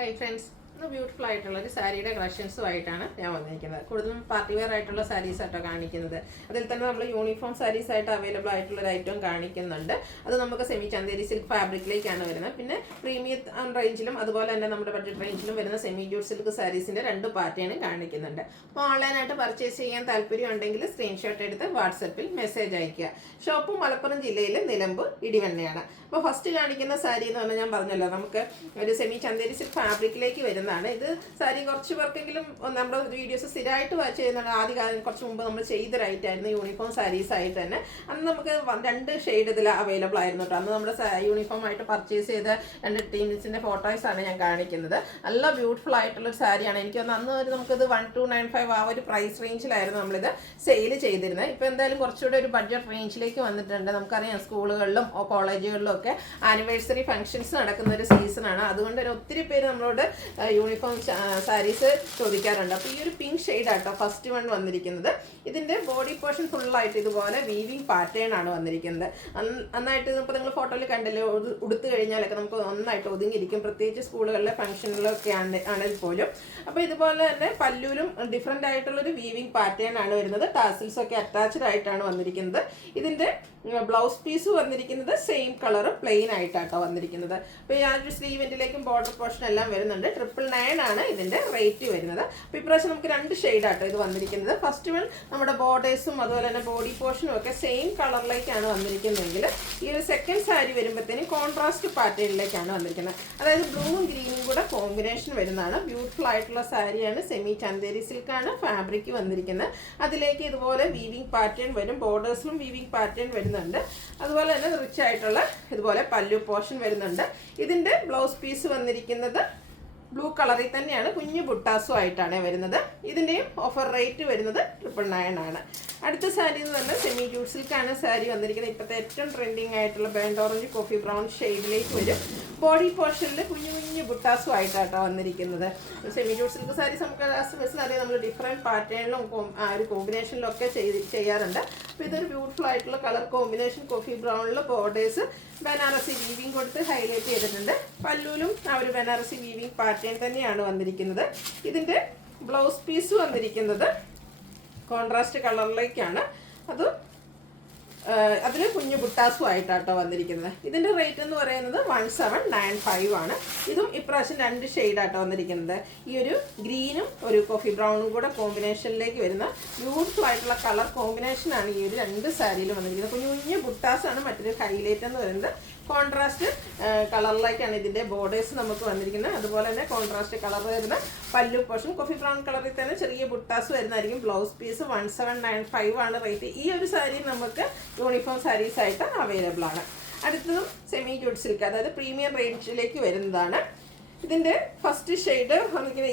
Hi friends, beautiful ആയിട്ടുള്ള ഒരു സാരിയുടെ കളക്ഷൻസുമായിട്ടാണ് ഞാൻ വന്നിരിക്കുന്നത്. കൂടുതലും പാർട്ടി വെയർ ആയിട്ടുള്ള സാരീസ് ആയിട്ടോ കാണിക്കുന്നത്. അതിൽ തന്നെ നമ്മൾ യൂണിഫോം സാരീസ് ആയിട്ട് അവൈലബിൾ ആയിട്ടുള്ള ഒരു ഐറ്റം കാണിക്കുന്നുണ്ട്. അത് നമുക്ക് സെമി ചന്തേരി സിൽക്ക് ഫാബ്രിക്കിലേക്കാണ് വരുന്നത്. പിന്നെ പ്രീമിയം റേഞ്ചിലും അതുപോലെ തന്നെ നമ്മുടെ ബഡ്ജറ്റ് റേഞ്ചിലും വരുന്ന സെമി ജൂട്ട് സിൽക്ക് സാരീസിന്റെ 2 പാറ്റേണും കാണിക്കുന്നുണ്ട്. അപ്പോൾ ഓൺലൈനായിട്ട് പർച്ചേസ് ചെയ്യാൻ താല്പര്യം ഉണ്ടെങ്കിൽ സ്ക്രീൻഷോട്ട് എടുത്ത് വാട്സപ്പിൽ മെസ്സേജ് അയക്കുക. ഷോപ്പ് മലപ്പുറം ജില്ലയിലെ നിലമ്പൂർ ഇടിവണ്ണയാണ്. അപ്പോൾ ഫസ്റ്റ് കാണിക്കുന്ന സാരി എന്ന് പറഞ്ഞാൽ ഞാൻ പറഞ്ഞല്ലോ, നമുക്ക് ഒരു സെമി ചന്തേരി സിൽക്ക് ഫാബ്രിക്കിലേക്ക് വരുന്ന ഇത് സാരി കുറച്ച് പേർക്കെങ്കിലും നമ്മുടെ വീഡിയോസ് സ്ഥിരമായിട്ട് വാച്ച് ചെയ്യുന്നുണ്ട്. ആദ്യകാലം കുറച്ച് മുമ്പ് നമ്മൾ ചെയ്തൊരു ഐറ്റമായിരുന്നു യൂണിഫോം സാരീസ് ആയിട്ട് തന്നെ. അന്ന് നമുക്ക് 2 ഷെയ്ഡ് ഇതിൽ അവൈലബിൾ ആയിരുന്നു കേട്ടോ. അന്ന് നമ്മുടെ യൂണിഫോം ആയിട്ട് പർച്ചേസ് ചെയ്ത 2 ടീംസിൻ്റെ ഫോട്ടോസാണ് ഞാൻ കാണിക്കുന്നത്. നല്ല ബ്യൂട്ടിഫുൾ ആയിട്ടുള്ളൊരു സാരിയാണ്. എനിക്ക് അന്ന് ഒരു നമുക്കിത് 1295 ആ ഒരു പ്രൈസ് റേഞ്ചിലായിരുന്നു നമ്മളിത് സെയിൽ ചെയ്തിരുന്നത്. ഇപ്പോൾ എന്തായാലും കുറച്ചുകൂടെ ഒരു ബഡ്ജറ്റ് റേഞ്ചിലേക്ക് വന്നിട്ടുണ്ട്. നമുക്കറിയാം സ്കൂളുകളിലും കോളേജുകളിലും ഒക്കെ ആനിവേഴ്സറി ഫംഗ്ഷൻസ് നടക്കുന്ന ഒരു സീസണാണ്. അതുകൊണ്ട് ഒത്തിരി പേര് നമ്മളോട് യൂണിഫോം സാരീസ് ചോദിക്കാറുണ്ട്. അപ്പോൾ ഈ ഒരു പിങ്ക് ഷെയ്ഡാട്ടോ ഫസ്റ്റ് വൺ വന്നിരിക്കുന്നത്. ഇതിൻ്റെ ബോഡി പോർഷൻ ഫുള്ളായിട്ട് ഇതുപോലെ വീവിങ് പാറ്റേൺ ആണ് വന്നിരിക്കുന്നത്. നന്നായിട്ട് ഇപ്പോൾ നിങ്ങൾ ഫോട്ടോയിൽ കണ്ടില്ലേ, ഉടുത്തു കഴിഞ്ഞാലൊക്കെ നമുക്ക് നന്നായിട്ട് ഒതുങ്ങിയിരിക്കും, പ്രത്യേകിച്ച് സ്കൂളുകളിലെ ഫംഗ്ഷനിലൊക്കെ ആണെങ്കിൽ പോലും. അപ്പോൾ ഇതുപോലെ തന്നെ പല്ലൂരും ഡിഫറെൻ്റ് ആയിട്ടുള്ളൊരു വീവിങ് പാറ്റേൺ ആണ് വരുന്നത്. ടാസിൽസ് ഒക്കെ അറ്റാച്ച്ഡ് ആയിട്ടാണ് വന്നിരിക്കുന്നത്. ഇതിൻ്റെ ബ്ലൗസ് പീസ് വന്നിരിക്കുന്നത് സെയിം കളർ പ്ലെയിൻ ആയിട്ടാട്ടോ വന്നിരിക്കുന്നത്. അപ്പോൾ ഈ ആ ഒരു സ്ലീവെൻറ്റിലേക്കും ബോർഡർ പോർഷൻ എല്ലാം വരുന്നുണ്ട്. 999 ആണ് ഇതിൻ്റെ റേറ്റ് വരുന്നത്. അപ്പോൾ ഇപ്രാവശ്യം നമുക്ക് 2 ഷെയ്ഡാട്ടോ ഇത് വന്നിരിക്കുന്നത്. ഫസ്റ്റ് വൺ നമ്മുടെ ബോർഡേഴ്സും അതുപോലെ തന്നെ ബോഡി പോർഷനും ഒക്കെ സെയിം കളറിലേക്കാണ് വന്നിരിക്കുന്നതെങ്കിൽ ഈ ഒരു സെക്കൻഡ് സാരി വരുമ്പോഴത്തേനും കോൺട്രാസ്റ്റ് പാറ്റേണിലേക്കാണ് വന്നിരിക്കുന്നത്. അതായത് ബ്ലൂവും ഗ്രീനും കൂടെ കോമ്പിനേഷൻ വരുന്നതാണ്. ബ്യൂട്ടിഫുൾ ആയിട്ടുള്ള സാരിയാണ്. സെമി ചന്തേരി സിൽക്കാണ് ഫാബ്രിക് വന്നിരിക്കുന്നത്. അതിലേക്ക് ഇതുപോലെ വീവിങ് പാറ്റേൺ വരും. ബോർഡേഴ്സിലും വീവിങ് പാറ്റേൺ വരുന്നുണ്ട്. അതുപോലെ തന്നെ റിച്ച് ആയിട്ടുള്ള ഇതുപോലെ പല്ലു പോർഷൻ വരുന്നുണ്ട്. ഇതിൻ്റെ ബ്ലൗസ് പീസ് വന്നിരിക്കുന്നത് ബ്ലൂ കളറിൽ തന്നെയാണ്, കുഞ്ഞു ബുട്ടാസും ആയിട്ടാണ് വരുന്നത്. ഇതിൻ്റെയും ഓഫർ റേറ്റ് വരുന്നത് 999 ആണ്. അടുത്ത സാരി എന്ന് പറഞ്ഞാൽ സെമി ജൂട്ട് സിൽക്കാണ് സാരി വന്നിരിക്കുന്നത്. ഇപ്പോഴത്തെ ഏറ്റവും ട്രെൻഡിങ് ആയിട്ടുള്ള ബേൺഡ് ഓറഞ്ച് കോഫി ബ്രൗൺ ഷെയ്ഡിലേക്ക് വരും. ബോഡി പോർഷനിൽ കുഞ്ഞു കുഞ്ഞു ബുട്ടാസും ആയിട്ടാട്ടോ വന്നിരിക്കുന്നത്. സെമി ജൂട്ട് സിൽക്ക് സാരീസ് നമുക്ക് അറിയാം, നമ്മൾ ഡിഫറെൻറ്റ് പാറ്റേണിലും ആ ഒരു കോമ്പിനേഷനിലും ഒക്കെ ചെയ്യാറുണ്ട്. അപ്പോൾ ഇതൊരു ബ്യൂട്ടിഫുൾ ആയിട്ടുള്ള കളർ കോമ്പിനേഷൻ കോഫി ബ്രൗണിൽ ബോർഡേഴ്സ് ബനാറസി വീവിങ് കൊടുത്ത് ഹൈലൈറ്റ് ചെയ്തിട്ടുണ്ട്. പല്ലൂലും ആ ഒരു ബനാറസി വീവിങ് പാറ്റേൺ തന്നെയാണ് വന്നിരിക്കുന്നത്. ഇതിൻ്റെ ബ്ലൗസ് പീസ് വന്നിരിക്കുന്നത് കോൺട്രാസ്റ്റ് കളറിലേക്കാണ്. അതിൽ കുഞ്ഞു ബുട്ടാസും ആയിട്ടാട്ടോ വന്നിരിക്കുന്നത്. ഇതിൻ്റെ റേറ്റ് എന്ന് പറയുന്നത് 1795 ആണ്. ഇതും ഇപ്രാവശ്യം 2 ഷെയ്ഡാട്ടോ വന്നിരിക്കുന്നത്. ഈ ഒരു ഗ്രീനും ഒരു കോഫി ബ്രൗണും കൂടെ കോമ്പിനേഷനിലേക്ക് വരുന്ന ബ്യൂട്ടിഫുൾ ആയിട്ടുള്ള കളർ കോമ്പിനേഷനാണ് ഈ ഒരു 2 സാരിയിലും വന്നിരിക്കുന്നത്. കുഞ്ഞു കുഞ്ഞു ബുട്ടാസാണ് മറ്റൊരു ഹൈലൈറ്റ് എന്ന് പറയുന്നത്. കോൺട്രാസ്റ്റ് കളറിലേക്കാണ് ഇതിൻ്റെ ബോർഡേഴ്സ് നമുക്ക് വന്നിരിക്കുന്നത്. അതുപോലെ തന്നെ കോൺട്രാസ്റ്റ് കളർ വരുന്ന പല്ലു പോർഷൻ കോഫി ബ്രൗൺ കളറിൽ തന്നെ ചെറിയ ബുട്ടാസ് വരുന്നതായിരിക്കും. ബ്ലൗസ് പീസ് 1795 ആണ് റേറ്റ്. ഈ ഒരു സാരി നമുക്ക് യൂണിഫോം സാരീസ് ആയിട്ട് അവൈലബിൾ ആണ്. അടുത്തതും സെമി ജൂട്ട് സിൽക്ക്, അതായത് പ്രീമിയം റേഞ്ചിലേക്ക് വരുന്നതാണ്. ഇതിൻ്റെ ഫസ്റ്റ് ഷെയ്ഡ്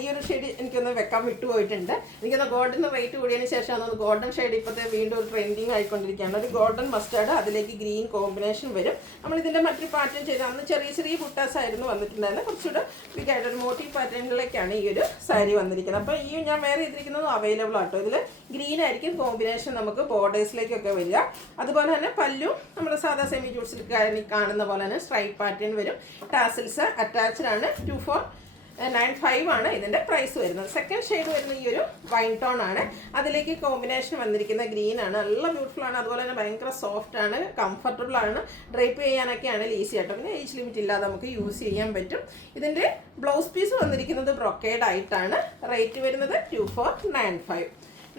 ഈ ഒരു ഷെയ്ഡ് എനിക്കൊന്ന് വെക്കാൻ വിട്ടുപോയിട്ടുണ്ട്. എനിക്കൊന്ന് ഗോൾഡൻ റേറ്റ് കൂടിയതിന് ശേഷമാണ് ഗോൾഡൻ ഷെയ്ഡ് ഇപ്പോഴത്തെ വീണ്ടും ഒരു ട്രെൻഡിങ് ആയിക്കൊണ്ടിരിക്കുകയാണ്. ഒരു ഗോൾഡൻ മസ്റ്റാർഡ്, അതിലേക്ക് ഗ്രീൻ കോമ്പിനേഷൻ വരും. നമ്മളിതിൻ്റെ മറ്റൊരു പാറ്റേൺ ചെയ്ത് അന്ന് ചെറിയ ചെറിയ ബുട്ടാസ് ആയിരുന്നു വന്നിട്ടുണ്ടായിരുന്നത്. കുറച്ചുകൂടെ ബിഗായിട്ട് ഒരു മോട്ടീവ് പാറ്റേണിലേക്കാണ് ഈ ഒരു സാരി വന്നിരിക്കുന്നത്. അപ്പോൾ ഈ ഞാൻ വേറെ ചെയ്തിരിക്കുന്നത് അവൈലബിൾ ആട്ടോ. ഇതിൽ ഗ്രീൻ ആയിരിക്കും കോമ്പിനേഷൻ നമുക്ക് ബോർഡേഴ്സിലേക്കൊക്കെ വരിക. അതുപോലെ തന്നെ പല്ലു നമ്മുടെ സാധാ സെമി ജൂട്ട് സിൽക്ക് കാണുന്ന പോലെ തന്നെ സ്ട്രൈപ്പ് പാറ്റേൺ വരും. ടാസിൽസ് അറ്റാച്ച്ഡ് ആണ്. 2495 ആണ് ഇതിൻ്റെ പ്രൈസ് വരുന്നത്. സെക്കൻഡ് ഷെയ്ഡ് വരുന്ന ഈ ഒരു വൈൻ ടോൺ ആണ്. അതിലേക്ക് കോമ്പിനേഷൻ വന്നിരിക്കുന്ന ഗ്രീൻ ആണ്. നല്ല ബ്യൂട്ടിഫുൾ ആണ്. അതുപോലെ തന്നെ ഭയങ്കര സോഫ്റ്റ് ആണ്, കംഫർട്ടബിൾ ആണ്. ഡ്രൈപ്പ് ചെയ്യാനൊക്കെ ആണെങ്കിൽ ഈസി ആയിട്ട്, പിന്നെ ഏജ് ലിമിറ്റ് ഇല്ലാതെ നമുക്ക് യൂസ് ചെയ്യാൻ പറ്റും. ഇതിൻ്റെ ബ്ലൗസ് പീസ് വന്നിരിക്കുന്നത് ബ്രൊക്കേഡ് ആയിട്ടാണ്. റേറ്റ് വരുന്നത് 2495.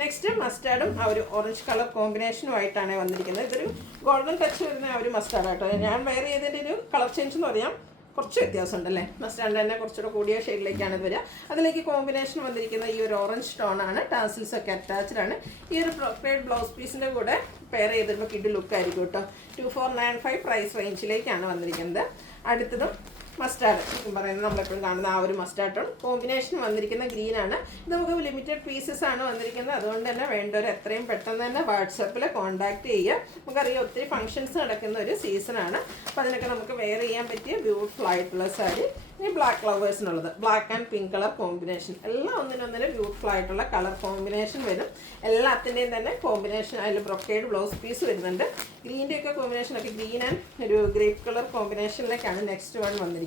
നെക്സ്റ്റ് മസ്റ്റാർഡും ആ ഒരു ഓറഞ്ച് കളർ കോമ്പിനേഷനുമായിട്ടാണ് വന്നിരിക്കുന്നത്. ഇതൊരു ഗോൾഡൻ ടച്ച് വരുന്ന ആ ഒരു മസ്റ്റാർഡ് ആട്ടോ. ഞാൻ വേറെ ചെയ്തതിൻ്റെ ഒരു കളർ ചേഞ്ച് എന്ന് പറയാം, കുറച്ച് വ്യത്യാസമുണ്ടല്ലേ. മസ്റ്റാർഡ് തന്നെ കുറച്ചുകൂടെ കൂടിയ ഷെയ്ഡിലേക്കാണ് ഇത് വരിക. അതിലേക്ക് കോമ്പിനേഷൻ വന്നിരിക്കുന്ന ഈ ഒരു ഓറഞ്ച് ടോൺ ആണ്. ടാസിൽസ് ഒക്കെ അറ്റാച്ച്ഡ് ആണ്. ഈ ഒരു ബ്രൊക്കേഡ് ബ്ലൗസ് പീസിൻ്റെ കൂടെ പെയർ ചെയ്തിട്ടുമ്പോൾ കിഡ് ലുക്ക് ആയിരിക്കും കേട്ടോ. 2495 പ്രൈസ് റേഞ്ചിലേക്കാണ് വന്നിരിക്കുന്നത്. അടുത്തതും മസ്റ്റാർഡ് പറയുന്നത് നമ്മളെപ്പോഴും കാണുന്ന ആ ഒരു മസ്റ്റാർഡ് ടോൺ കോമ്പിനേഷൻ വന്നിരിക്കുന്ന ഗ്രീനാണ്. ഇത് നമുക്ക് ലിമിറ്റഡ് പീസസ് ആണ് വന്നിരിക്കുന്നത്. അതുകൊണ്ട് തന്നെ വേണ്ടവർ എത്രയും പെട്ടെന്ന് തന്നെ വാട്സപ്പിൽ കോൺടാക്ട് ചെയ്യുക. നമുക്കറിയാം ഒത്തിരി ഫംഗ്ഷൻസ് നടക്കുന്ന ഒരു സീസണാണ്. അപ്പോൾ അതിനൊക്കെ നമുക്ക് വെയർ ചെയ്യാൻ പറ്റിയ ബ്യൂട്ടിഫുൾ ആയിട്ടുള്ള സാരി. ഇനി ബ്ലാക്ക് ഫ്ലവേഴ്സിനുള്ളത് black and pink colour combination, എല്ലാം ഒന്നിനൊന്നിന് ബ്യൂട്ടിഫുൾ ആയിട്ടുള്ള കളർ കോമ്പിനേഷൻ വരും. എല്ലാത്തിൻ്റെയും തന്നെ കോമ്പിനേഷൻ അതിൽ ബ്രൊക്കേഡ് ബ്ലൗസ് പീസ് വരുന്നുണ്ട്. ഗ്രീൻ്റെ ഒക്കെ കോമ്പിനേഷനൊക്കെ ഗ്രീൻ ആൻഡ് ഒരു ഗ്രേപ്പ് കളർ കോമ്പിനേഷനിലേക്കാണ് നെക്സ്റ്റ് വൺ വന്നിരിക്കുന്നത്.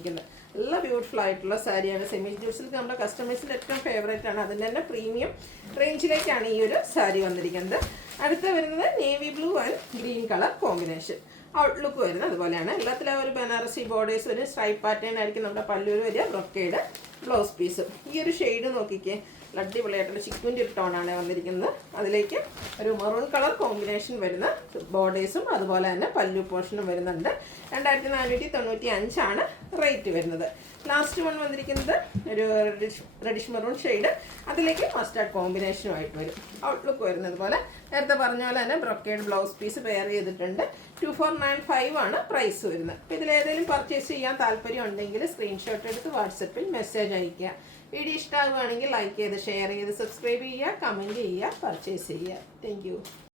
നല്ല ബ്യൂട്ടിഫുൾ ആയിട്ടുള്ള സാരിയാണ്. സെമി ജൂട്ട് സിൽക്ക് നമ്മുടെ കസ്റ്റമേഴ്സിൻ്റെ ഏറ്റവും ഫേവറേറ്റ് ആണ്. അതിൻ്റെ തന്നെ പ്രീമിയം റേഞ്ചിലേക്കാണ് ഈ ഒരു സാരി വന്നിരിക്കുന്നത്. അടുത്ത വരുന്നത് navy blue and green colour combination. Outlook വരുന്നത് അതുപോലെയാണ്. എല്ലാത്തിലും ഒരു ബനാറസി ബോർഡേഴ്സ്, ഒരു സ്ട്രൈപ്പ് പാറ്റേൺ ആയിരിക്കും നമ്മുടെ പല്ലൂര് വരിക. ബ്രൊക്കേഡ് ബ്ലൗസ് പീസും. ഈ ഒരു ഷെയ്ഡ് നോക്കിക്കേ, അടിപൊളിയായിട്ടുള്ള ചിക്കുൻ്റെ ഒരു ടോണാണ് വന്നിരിക്കുന്നത്. അതിലേക്ക് ഒരു മെറൂൺ കളർ കോമ്പിനേഷൻ വരുന്ന ബോർഡേഴ്സും അതുപോലെ തന്നെ പല്ലു പോർഷനും വരുന്നുണ്ട്. 2495 റേറ്റ് വരുന്നത്. ലാസ്റ്റ് വൺ വന്നിരിക്കുന്നത് ഒരു റെഡിഷ് മെറൂൺ ഷെയ്ഡ്, അതിലേക്ക് മസ്റ്റാർഡ് കോമ്പിനേഷനുമായിട്ട് വരും. ഔട്ട്ലുക്ക് വരുന്നത് പോലെ നേരത്തെ പറഞ്ഞ പോലെ തന്നെ ബ്രൊക്കേഡ് ബ്ലൗസ് പീസ് പെയർ ചെയ്തിട്ടുണ്ട്. 2495 പ്രൈസ് വരുന്നത്. അപ്പോൾ ഇതിലേതെങ്കിലും പർച്ചേസ് ചെയ്യാൻ താല്പര്യം ഉണ്ടെങ്കിൽ സ്ക്രീൻഷോട്ട് എടുത്ത് വാട്സപ്പിൽ മെസ്സേജ് അയയ്ക്കുക. വീഡിയോ ഇഷ്ടമാകുകയാണെങ്കിൽ ലൈക്ക് ചെയ്ത് ഷെയർ ചെയ്ത് സബ്സ്ക്രൈബ് ചെയ്യുക, കമൻറ്റ് ചെയ്യുക, പർച്ചേസ് ചെയ്യുക. താങ്ക്